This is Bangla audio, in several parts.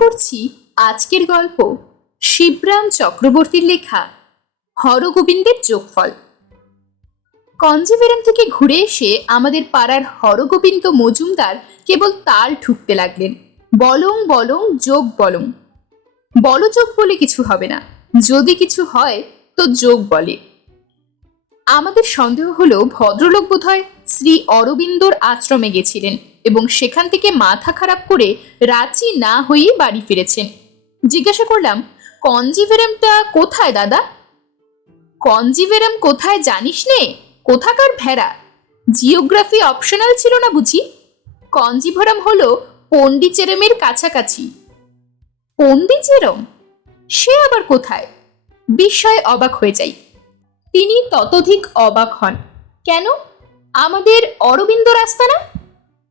করছি আজকের গল্প শিবরাম চক্রবর্তীর লেখা হরগোবিন্দের যোগফল। কঞ্জিভেরাম থেকে ঘুরে এসে আমাদের পাড়ার হরগোবিন্দ মজুমদার কেবল তাল ঠুকতে লাগলেন, বলং বলং যোগ বলং। বলযোগ বলে কিছু হবে না, যদি কিছু হয় তো যোগ বলে। আমাদের সন্দেহ হলো ভদ্রলোক বোধহয় শ্রী অরবিন্দর আশ্রমে গেছিলেন এবং সেখান থেকে মাথা খারাপ করে রাঁচি না হয়ে বাড়ি ফিরেছেন। জিজ্ঞাসা করলাম, কঞ্জিভেরামটা কোথায় দাদা? কঞ্জিভেরাম কোথায় জানিস নে? কোথাকার ভেড়া? জিওগ্রাফি অপশনাল ছিল না বুঝি? কঞ্জিভেরাম হলো পন্ডিচেরমের কাছাকাছি। পন্ডিচেরম? সে আবার কোথায়? বিস্ময়ে অবাক হয়ে যাই। তিনি ততোধিক অবাক হন। কেন? আমাদের অরবিন্দ রাস্তা না?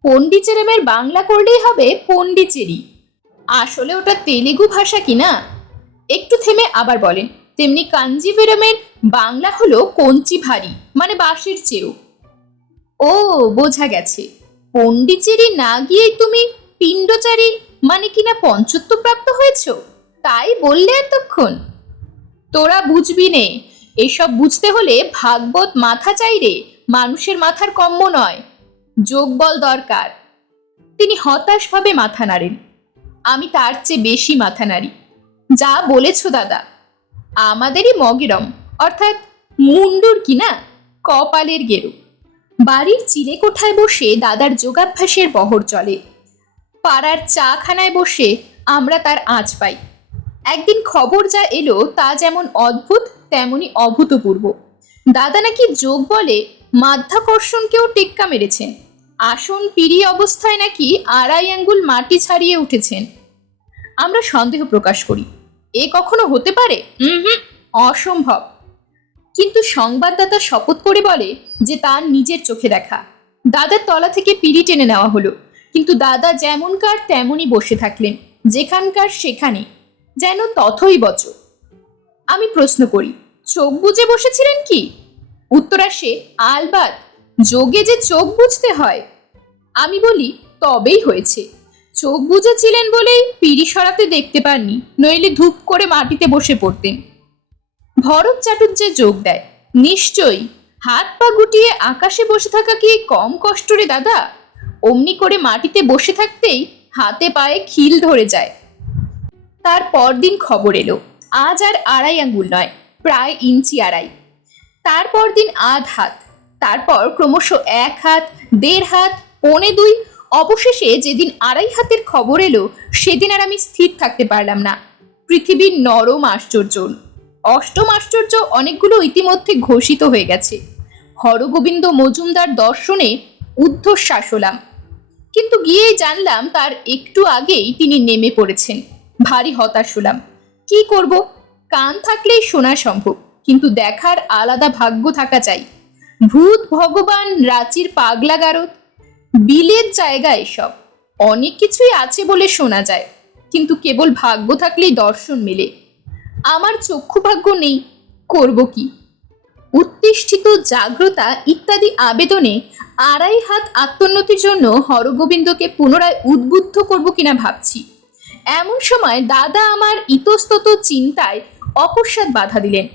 পন্ডিচেরমের বাংলা করলেই হবে পন্ডিচেরি। আসলে ওটা তেলেগু ভাষা কি না? একটু থেমে আবার বলেন, তেমনি কাঞ্জিভেরামের বাংলা হলো কঞ্চিভারি, মানে বাঁশের চেয়েও। ও, বোঝা গেছে। পন্ডিচেরি না গিয়েই তুমি পিণ্ডচারী মানে কিনা পঞ্চত্ব প্রাপ্ত হয়েছ, তাই বললে এতক্ষণ? তোরা বুঝবি নে, এসব বুঝতে হলে ভাগবত মাথা চাই রে, মানুষের মাথার কম্ম নয়। যোগবল দরকার। তিনি হতাশভাবে মাথা নাড়েন। আমি তার চেয়ে বেশি মাথা নাড়ি। যা বলেছ দাদা, আমাদেরই মগেরম, অর্থাৎ মুন্ডুর কিনা কপালের গেরু। বাড়ির চিলে কোঠায় বসে দাদার যোগাভ্যাসের বহর চলে। পাড়ার চাখানায় বসে আমরা তার আঁচ পাই। একদিন খবর যা এলো তা যেমন অদ্ভুত তেমনি অভূতপূর্ব। দাদা নাকি যোগ বলে মাধ্যাকর্ষণকেও টেক্কা মেরেছেন। আসন পিড়ি অবস্থায় নাকি 2.5 আঙ্গুল মাটি ছাড়িয়ে উঠেছেন। আমরা সন্দেহ প্রকাশ করি, এ কখনো হতে পারে? অসম্ভব। কিন্তু সংবাদদাতা শপথ করে বলে যে তার নিজের চোখে দেখা। দাদার তলা থেকে পিড়ি টেনে নেওয়া হলো, কিন্তু দাদা যেমনকার তেমনই বসে থাকলেন, যেখানকার সেখানে, যেন তথই বচ। আমি প্রশ্ন করি, চোখ বুজে বসেছিলেন কি? উত্তর আসে, আলবাত, যোগে যে চোখ বুঝতে হয়। আমি বলি, তবেই হয়েছে। চোখ বুঝেছিলেন বলেই পিড়ি সরাতে দেখতে পাননি, নইলে ধূপ করে মাটিতে বসে পড়তেন। ভরত চাটুর্যে যোগ দেয়, নিশ্চয়ই। হাত পা গুটিয়ে আকাশে বসে থাকা কি কম কষ্ট রে দাদা? অমনি করে মাটিতে বসে থাকতেই হাতে পায়ে খিল ধরে যায়। তার পরদিন খবর এলো, আজ আর 2.5 আঙ্গুল নয়, প্রায় 1.5 ইঞ্চি। তারপর দিন আধ হাত, তারপর ক্রমশ 1 হাত, 1.5 হাত, 1.25। অবশেষে যেদিন 2.5 হাতের খবর এলো সেদিন আর আমি স্থির থাকতে পারলাম না। পৃথিবীর নরম আশ্চর্য, অষ্টম আশ্চর্য অনেকগুলো ইতিমধ্যে ঘোষিত হয়ে গেছে। হরগোবিন্দ মজুমদার দর্শনে ঊর্ধ্বশ্বাস হলাম, কিন্তু গিয়েই জানলাম তার একটু আগেই তিনি নেমে পড়েছেন। ভারী হতাশ হলাম। কি করব? কান থাকলেই শোনা সম্ভব, কিন্তু দেখার আলাদা ভাগ্য থাকা চাই। ভূত, ভগবান, রাঁচির পাগলা গারদ, বিলের জায়গা, এসব অনেক কিছুই আছে বলে শোনা যায়, কিন্তু কেবল ভাগ্য থাকলেই দর্শন মেলে। আমার চক্ষু ভাগ্য নেই, করব কি? উত্তিষ্ঠিত, জাগ্রতা ইত্যাদি আবেদনে 2.5 হাত আত্মোন্নতির জন্য হরগোবিন্দকে পুনরায় উদ্বুদ্ধ করব কিনা ভাবছি। এমন সময় দাদা আমার ইতস্তত চিন্তায় অকস্মাৎ বাধা দিলেন।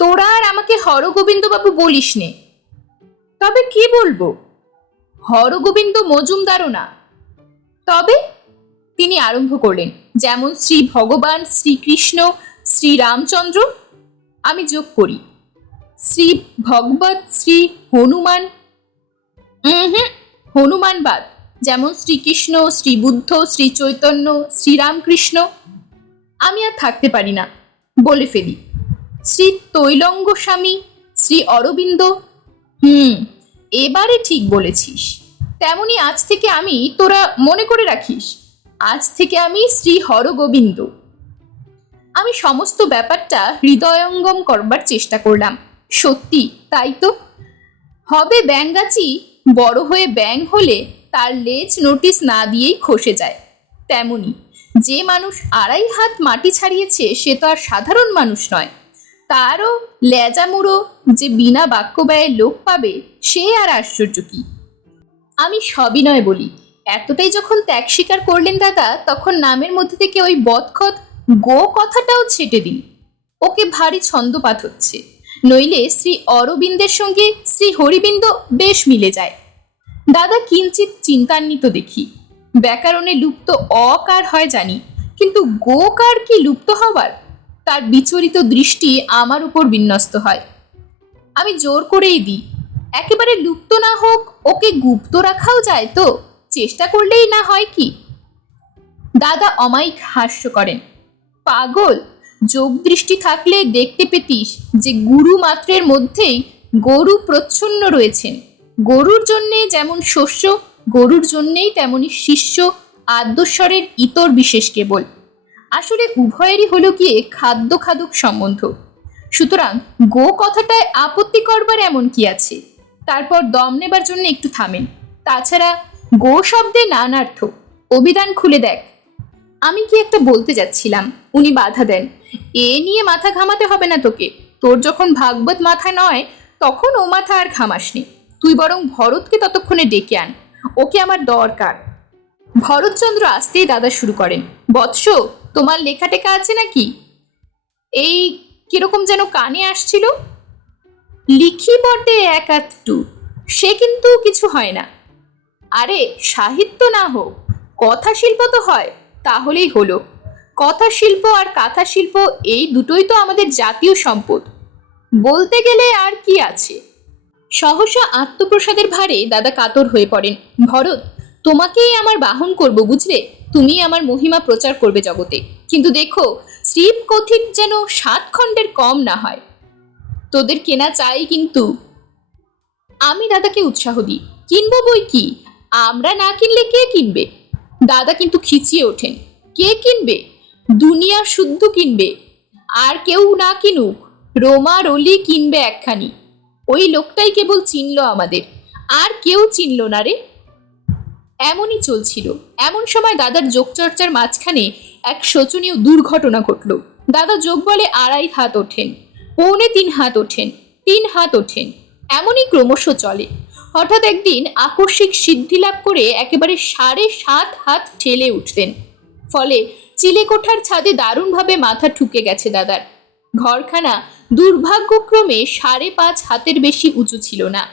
তোরা আর আমাকে হরগোবিন্দ বাবু বলিস নে। তবে কি বলবো? হরগোবিন্দ মজুমদারও না। তবে তিনি আরম্ভ করলেন, যেমন শ্রী ভগবান, শ্রীকৃষ্ণ, শ্রী রামচন্দ্র। আমি যোগ করি, শ্রী ভগবত, শ্রী হনুমান। হনুমানবাদ, যেমন শ্রীকৃষ্ণ, শ্রী বুদ্ধ, শ্রী চৈতন্য, শ্রীরামকৃষ্ণ। আমি আর থাকতে পারি না, বলে ফেলি, শ্রী তৈলঙ্গ স্বামী, শ্রী অরবিন্দ। এবারে ঠিক বলেছিস। তেমনি আজ থেকে আমি, তোরা মনে করে রাখিস, আজ থেকে আমি শ্রী হরগোবিন্দ। আমি সমস্ত ব্যাপারটা হৃদয়ঙ্গম করবার চেষ্টা করলাম। সত্যি তাই তো। হবে ব্যাঙাচি, বড় হয়ে ব্যাঙ হলে তার লেজ নোটিস না দিয়েই খসে যায়। তেমনি যে মানুষ 2.5 হাত মাটি ছাড়িয়েছে সে তো আর সাধারণ মানুষ নয়। তারও লেজামুড়ো যে বিনা বাক্য ব্যয়ে লোক পাবে, সে আর আশ্চর্য কি? আমি সবিনয় বলি, এতটাই যখন ত্যাগ স্বীকার করলেন দাদা, তখন নামের মধ্যে থেকে ওই বদখত গো কথাটাও ছেটে দিন। ওকে ভারী ছন্দপাত হচ্ছে, নইলে শ্রী অরবিন্দের সঙ্গে শ্রী হরিবিন্দ বেশ মিলে যায়। দাদা কিঞ্চিত চিন্তান্বিত দেখি। ব্যাকরণে লুপ্ত অকার হয় জানি, কিন্তু গোকার কি লুপ্ত হবার? তার বিচরিত দৃষ্টি আমার উপর বিন্যস্ত হয়। আমি জোর করেই দিই, একেবারে লুপ্ত না হোক, ওকে গুপ্ত রাখাও যায় তো, চেষ্টা করলেই না হয় কি? দাদা অমায়িক হাস্য করেন। পাগল, যোগ দৃষ্টি থাকলে দেখতে পেতিস যে গুরু মাত্রের মধ্যেই গরু প্রচ্ছন্ন রয়েছেন। গরুর জন্যে যেমন শস্য, গরুর জন্যেই তেমনি শিষ্য, আদ্যস্বরের ইতর বিশেষ কেবল। আসলে উভয়েরই হলো গিয়ে খাদ্য খাদক সম্বন্ধ। সুতরাং গো কথাটায় আপত্তি করবার এমন কি আছে? তারপর দম নেবার জন্য একটু থামেন। তাছাড়া গো শব্দে নানার্থ, অভিধান খুলে দেখ। আমি কি একটা বলতে যাচ্ছিলাম, উনি বাধা দেন। এ নিয়ে মাথা ঘামাতে হবে না তোকে। তোর যখন ভাগবত মাথা নয়, তখন ও মাথা আর ঘামাসনি। তুই বরং ভরতকে ততক্ষণে ডেকে আন, ওকে আমার দরকার। ভরতচন্দ্র আসতেই দাদা শুরু করেন, বৎস, তোমার লেখা টেখা আছে নাকি? এই কিরকম যেন কানে আসছিল। লিখি বটে এক আধটু, সে কিন্তু কিছু হয় না। আরে সাহিত্য না হোক, কথা শিল্প তো হয়, তাহলেই হলো। কথা শিল্প আর কাঁথা শিল্প, এই দুটোই তো আমাদের জাতীয় সম্পদ। বলতে গেলে আর কি আছে? সহসা আত্মপ্রসাদের ভারে দাদা কাতর হয়ে পড়েন। ভরত, তোমাকেই আমার বাহন করব, বুঝলে? তুমি আমার মহিমা প্রচার করবে জগতে, কিন্তু দেখো শ্রীপ কথিত যেন 7 খণ্ডের কম না হয়। তোদের কেনা চাই কিন্তু। আমি দাদাকে উৎসাহ দিই, কিনবো বই কি, আমরা না কিনলে কে কিনবে? দাদা কিন্তু খিচিয়ে ওঠেন, কে কিনবে? দুনিয়া শুদ্ধ কিনবে। আর কেউ না কিনুক, রোমা রলি কিনবে একখানি। ওই লোকটাই কেবল চিনল আমাদের, আর কেউ চিনল না রে। এমনই চলছিল। এমন সময় দাদার যোগচর্চার মাঝখানে এক শোচনীয় দুর্ঘটনা ঘটল। দাদা যোগ বলে 2.5 হাত ওঠেন, 3.25 হাত ওঠেন, 3 হাত ওঠেন, এমনই ক্রমশ চলে। হঠাৎ একদিন আকস্মিক সিদ্ধি লাভ করে একেবারে 7.5 হাত ঠেলে উঠতেন। ফলে চিলেকোঠার ছাদে দারুণভাবে মাথা ঠুকে গেছে দাদার। ঘরখানা দুর্ভাগ্যক্রমে 5.5 হাতের বেশি উঁচু ছিল না।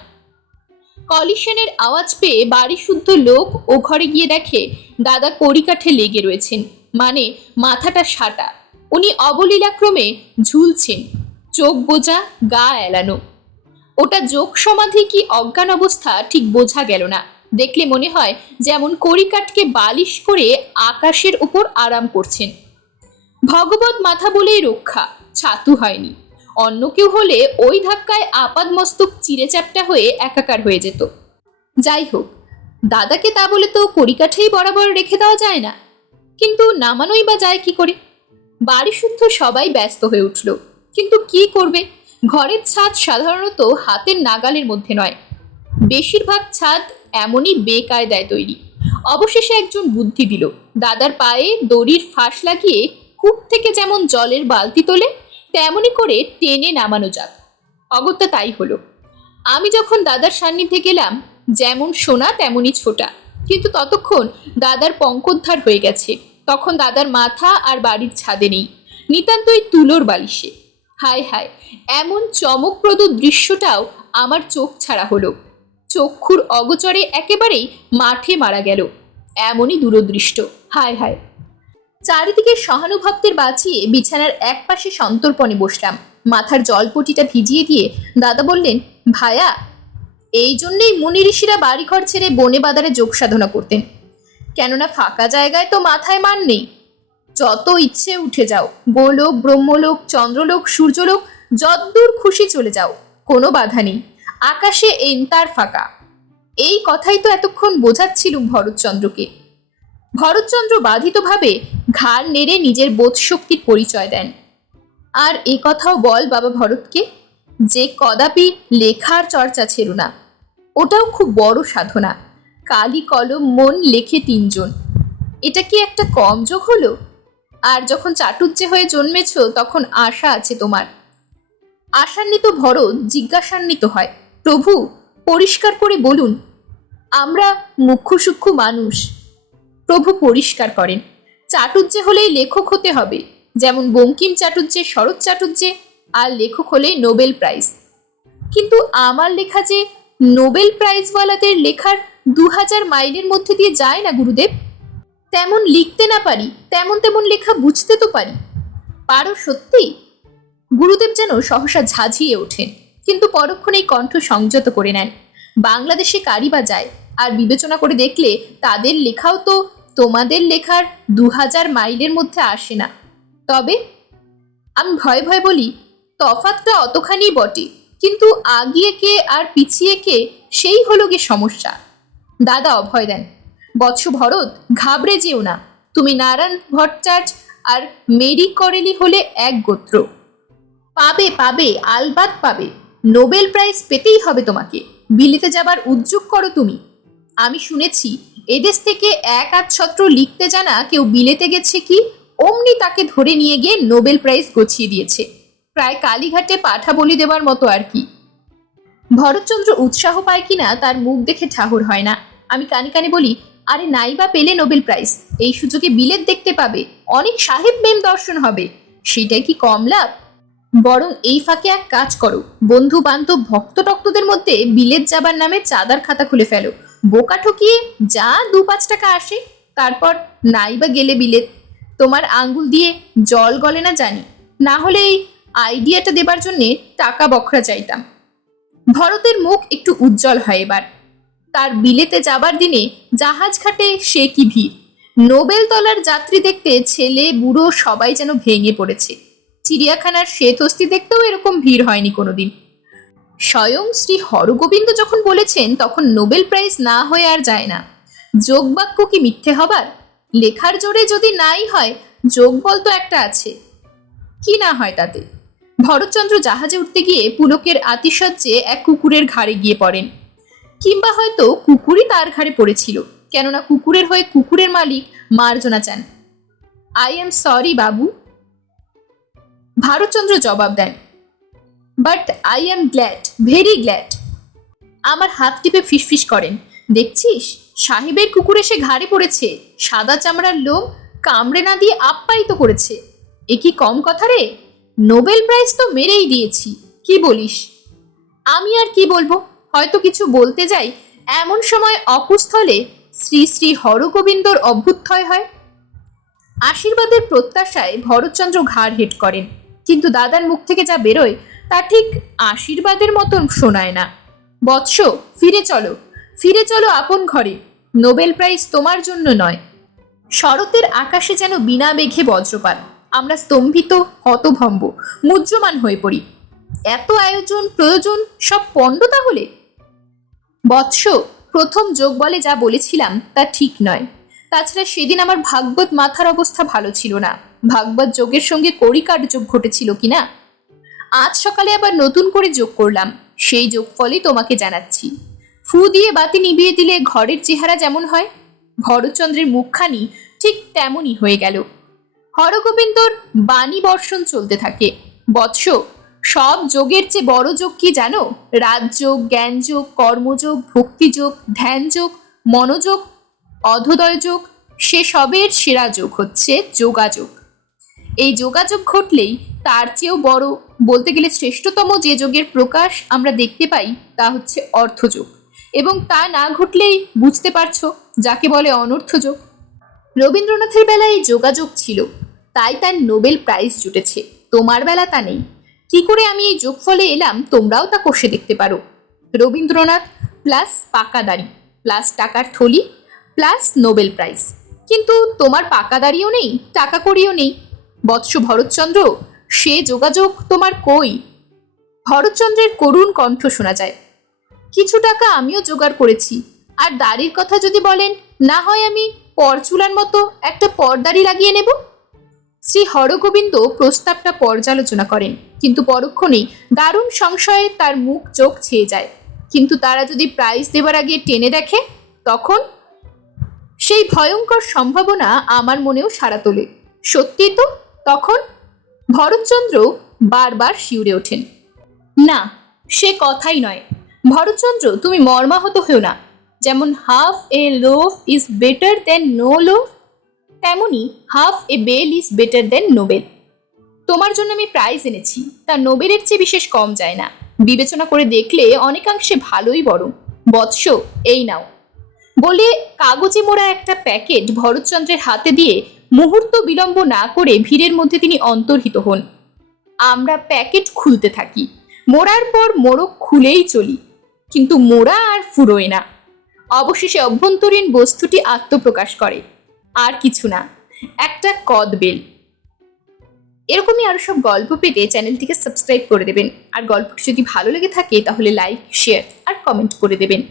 কলিশনের আওয়াজ পেয়ে বাড়ি শুদ্ধ লোক ও ঘরে গিয়ে দেখে দাদা কড়িকাঠে লেগে রয়েছেন, মানে মাথাটা সাটা। উনি অবলীলাক্রমে ঝুলছেন, চোখ বোঝা, গা এলানো। ওটা যোগ সমাধি কি অজ্ঞান অবস্থা ঠিক বোঝা গেল না। দেখলে মনে হয় যেমন কড়িকাঠকে বালিশ করে আকাশের উপর আরাম করছেন। ভগবত মাথা বলেই রক্ষা, ছাতু হয়নি। অন্য কেউ হলে ওই ধাক্কায় আপাদ মস্তক চিড়েচ্যাপ্টা হয়ে একাকার হয়ে যেত। যাই হোক, দাদাকে তা বলে তো কড়িকাঠেই বরাবর রেখে দেওয়া যায় না। কিন্তু নামানোই বা যায় কি করে? বাড়ি শুদ্ধ সবাই ব্যস্ত হয়ে উঠল, কিন্তু কি করবে? ঘরের ছাদ সাধারণত হাতের নাগালের মধ্যে নয়। বেশিরভাগ ছাদ এমনই বেকায়দায় তৈরি। অবশেষে একজন বুদ্ধি দিল, দাদার পায়ে দড়ির ফাঁস লাগিয়ে কূপ থেকে যেমন জলের বালতি তোলে, তেমনি করে টেনে নামানো যাক। অগত্যা তাই হলো। আমি যখন দাদার সান্নিধ্যে গেলাম, যেমন সোনা তেমনই ছোটা, কিন্তু ততক্ষণ দাদার পঙ্কোদ্ধার হয়ে গেছে। তখন দাদার মাথা আর বাড়ির ছাদে নেই, নিতান্তই তুলোর বালিশে। হায় হায়, এমন চমকপ্রদ দৃশ্যটাও আমার চোখ ছাড়া হলো। চক্ষুর অগোচরে একেবারেই মাঠে মারা গেল, এমনই দূরদৃষ্ট। হায় হায়। চারিদিকে সহানুভক্তের বাঁচিয়ে বিছানার এক পাশে সন্তর্পণে বসলাম। মাথার জলপটিটা ভিজিয়ে দিয়ে দাদা বললেন, ভায়া, এই জন্যেই মুনি ঋষিরা বাড়িঘর ছেড়ে বনে বাদারে যোগ সাধনা করতেন। কেননা ফাঁকা জায়গায় তো মাথায় মান নেই। যত ইচ্ছে উঠে যাও, গোলোক, ব্রহ্মলোক, চন্দ্রলোক, সূর্যলোক, যদ্দূর খুশি চলে যাও, কোনো বাধা নেই। আকাশে এন্তার ফাঁকা। এই কথাই তো এতক্ষণ বোঝাচ্ছিলুম ভরতচন্দ্রকে। ভরতচন্দ্র বাধিতভাবে ঘাড় নেড়ে নিজের বোধশক্তির পরিচয় দেন। আর এ কথাও বল বাবা ভরতকে, যে কদাপি লেখার চর্চা ছিল না। ওটাও খুব বড় সাধনা। কালি কলম মন লেখে 3 জন, এটা কি একটা কম যোগ হলো? আর যখন চাটুজ্জে হয়ে জন্মেছ, তখন আশা আছে তোমার। আশান্বিত ভরত জিজ্ঞাসান্বিত হয়, প্রভু, পরিষ্কার করে বলুন, আমরা মুখ্য সূক্ষ্ম মানুষ। প্রভু পরিষ্কার করেন, চাটুর্যে হলেই লেখক হতে হবে, যেমন বঙ্কিম চাটুর্যে, শরৎ চাটুর্যে, আর লেখক হলে নোবেল প্রাইজ। কিন্তু আমার লেখা যে নোবেল প্রাইজওয়ালাদের লেখার 2000 মাইলের মধ্যে দিয়ে যায় না গুরুদেব। তেমন লিখতে না পারি, তেমন তেমন লেখা বুঝতে তো পারি। পারো সত্যি? গুরুদেব যেন সহসা ঝাঁঝিয়ে ওঠেন, কিন্তু পরক্ষণেই কণ্ঠ সংযত করে নেন। বাংলাদেশে কারি বা যায়, আর বিবেচনা করে দেখলে তাদের লেখাও তো তোমাদের লেখার 2000 মাইলের মধ্যে আসে না। তবে আমি ভয়ে ভয়ে বলি, তফাৎটা অতখানি বটে, কিন্তু আগিয়ে কে আর পিছিয়ে কে, সেই হলো গে সমস্যা। দাদা অভয় দেন। বৎস ভরত, ঘাবড়ে যেও না। তুমি নারায়ণ ভট্টাচার্য আর মেরি করেলি হলে এক গোত্র। পাবে পাবে, আলবাত পাবে। নোবেল প্রাইজ পেতেই হবে তোমাকে। বিলেতে যাবার উদ্যোগ করো তুমি। আমি শুনেছি এদেশ থেকে এক আধ ছত্র লিখতে জানা কেউ বিলেতে গেছে কি, অমনি তাকে ধরে নিয়ে গিয়ে নোবেল প্রাইজ গছিয়ে দিয়েছে। প্রায় কালীঘাটে পাঠা বলি দেবার মতো আর কি। ভরতচন্দ্র উৎসাহ পায় কিনা তার মুখ দেখে ঠাহর হয় না। আমি কানে কানে বলি, আরে নাইবা পেলে নোবেল প্রাইজ, এই সুযোগে বিলেত দেখতে পাবে, অনেক সাহেব মেম দর্শন হবে, সেটাই কি কম লাভ? বরং এই ফাঁকে এক কাজ করো, বন্ধু বান্ধব ভক্ত টক্তদের মধ্যে বিলেত যাবার নামে চাঁদার খাতা খুলে ফেলো। বোকা ঠকিয়ে যা 2-5 টাকা আসে, তারপর নাইবা গেলে বিলেত। তোমার আঙ্গুল দিয়ে জল গলে না জানি, না হলে এই আইডিয়াটা দেবার জন্যে টাকা বখরা চাইতাম। ভরতের মুখ একটু উজ্জ্বল হয় এবার। তার বিলেতে যাবার দিনে জাহাজ ঘাটে সে কি ভিড়! নোবেল তলার যাত্রী দেখতে ছেলে বুড়ো সবাই যেন ভেঙে পড়েছে। চিড়িয়াখানার শ্বেতহস্তি দেখতেও এরকম ভিড় হয়নি কোনোদিন। স্বয়ং শ্রী হরগোবিন্দ যখন বলেছেন, তখন নোবেল প্রাইজ না হয়ে আর যায় না। যোগবাক্য কি মিথ্যে হবার? লেখার জোরে যদি নাই হয়, যোগবল তো একটা আছে, কি না হয় তাতে? ভরতচন্দ্র জাহাজে উঠতে গিয়ে পুলকের আতিশয্যে এক কুকুরের ঘাড়ে গিয়ে পড়েন, কিংবা হয়তো কুকুরই তার ঘাড়ে পড়েছিল, কেননা কুকুরের হয়ে কুকুরের মালিক মার্জনা চান। আই এম সরি বাবু। ভারতচন্দ্র জবাব দেন, but I am glad, very glad. আমার হাত টিপে ফিসফিস করেন, দেখছিস সাহেবের কুকুর এসে ঘাড়ে পড়েছে, সাদা চামড়ার লোম কামড়ে না দিয়ে আপ্যায়িত করেছে। এ কি কম কথা রে? নোবেল প্রাইজ তো মেরেই দিয়েছি, কি বলিস? আমি আর কি বলবো, হয়তো কিছু বলতে যাই, এমন সময় অকুস্থলে শ্রী শ্রী হরগোবিন্দর অভ্যুত্থয় হয়। আশীর্বাদের প্রত্যাশায় ভরতচন্দ্র ঘাড় হেট করেন, কিন্তু দাদার মুখ থেকে যা বেরোয় তা ঠিক আশীর্বাদের মতন শোনায় না। বৎস, ফিরে চলো, ফিরে চলো আপন ঘরে। নোবেল প্রাইজ তোমার জন্য নয়। শরতের আকাশে যেন বিনা মেঘে বজ্রপাত। আমরা স্তম্ভিত, হতভম্ব, মুহ্যমান হয়ে পড়ি। এত আয়োজন প্রয়োজন সব পণ্ড তাহলে? বৎস, প্রথম যোগ বলে যা বলেছিলাম তা ঠিক নয়। তাছাড়া সেদিন আমার ভাগবত মাথার অবস্থা ভালো ছিল না। ভাগবত যোগের সঙ্গে কড়িকাট যোগ ঘটেছিল কিনা, আজ সকালে আবার নতুন করে যোগ করলাম, সেই যোগফলই তোমাকে জানাচ্ছি। ফু দিয়ে বাতি নিভিয়ে দিলে ঘরের চেহারা যেমন হয়, ভরতচন্দ্রের মুখখানি ঠিক তেমনই হয়ে গেল। হরগোবিন্দর বাণী বর্ষণ চলতে থাকে। বৎস, সব যোগের চেয়ে বড় যোগ কি জানো? রাজযোগ, জ্ঞানযোগ, কর্মযোগ, ভক্তিযোগ, ধ্যানযোগ, মনোযোগ, অধোদয় যোগ, সে সবের সেরা যোগ হচ্ছে যোগাযোগ। এই যোগাযোগ ঘটলেই তার চেয়েও বড়, বলতে গেলে শ্রেষ্ঠতম যে যোগের প্রকাশ আমরা দেখতে পাই তা হচ্ছে অর্থযোগ, এবং তা না ঘটলেই বুঝতে পারছো যাকে বলে অনর্থযোগ। রবীন্দ্রনাথের বেলায় এই যোগাযোগ ছিল, তাই তার নোবেল প্রাইজ জুটেছে। তোমার বেলা তা নেই। কি করে আমি এই যোগফলে এলাম তোমরাও তা কষে দেখতে পারো। রবীন্দ্রনাথ প্লাস পাকা দাড়ি প্লাস টাকার থলি প্লাস নোবেল প্রাইজ, কিন্তু তোমার পাকা দাড়িও নেই, টাকা কড়িও নেই। বৎস ভরতচন্দ্র, সে যোগাযোগ তোমার কই? ভরতচন্দ্রের করুণ কণ্ঠ শোনা যায়, কিছু টাকা আমিও জোগাড় করেছি। আর দাড়ির কথা যদি বলেন, না হয় আমি পরচুলার মতো একটা পরদাড়ি লাগিয়ে নেব। শ্রী হরগোবিন্দ প্রস্তাবটা পর্যালোচনা করেন, কিন্তু পরক্ষণেই দারুণ সংশয়ে তার মুখ চোখ ছেয়ে যায়। কিন্তু তারা যদি প্রাইজ দেবার আগে টেনে দেখে, তখন সেই ভয়ঙ্কর সম্ভাবনা আমার মনেও সাড়া তোলে। সত্যি তো, তখন ভরতচন্দ্র বারবার শিউরে ওঠেন। না, সে কথাই নয়। ভরতচন্দ্র, তুমি মর্মাহত হও না। যেমন half a loaf is better than no loaf, তেমনি half a bell is better than Nobel. তোমার জন্য আমি প্রাইজ এনেছি, তা নোবেলের চেয়ে বিশেষ কম যায় না। বিবেচনা করে দেখলে অনেকাংশে ভালোই বরং। বৎস, এই নাও। বলে কাগজে মোড়া একটা প্যাকেট ভরতচন্দ্রের হাতে দিয়ে মুহূর্ত বিলম্ব না করে ভিড়ের মধ্যে তিনি অন্তর্হিত হন। আমরা প্যাকেট খুলতে থাকি, মোড়ার পর মোড়ক খুলেই চলি, কিন্তু মোড়া আর ফুরোয় না। অবশেষে অভ্যন্তরীণ বস্তুটি আত্মপ্রকাশ করে, আর কিছু না, একটা কদবেল। এরকমই আরো সব গল্প পেতে চ্যানেলটিকে সাবস্ক্রাইব করে দেবেন। আর গল্পটি যদি ভালো লেগে থাকে তাহলে লাইক, শেয়ার আর কমেন্ট করে দেবেন।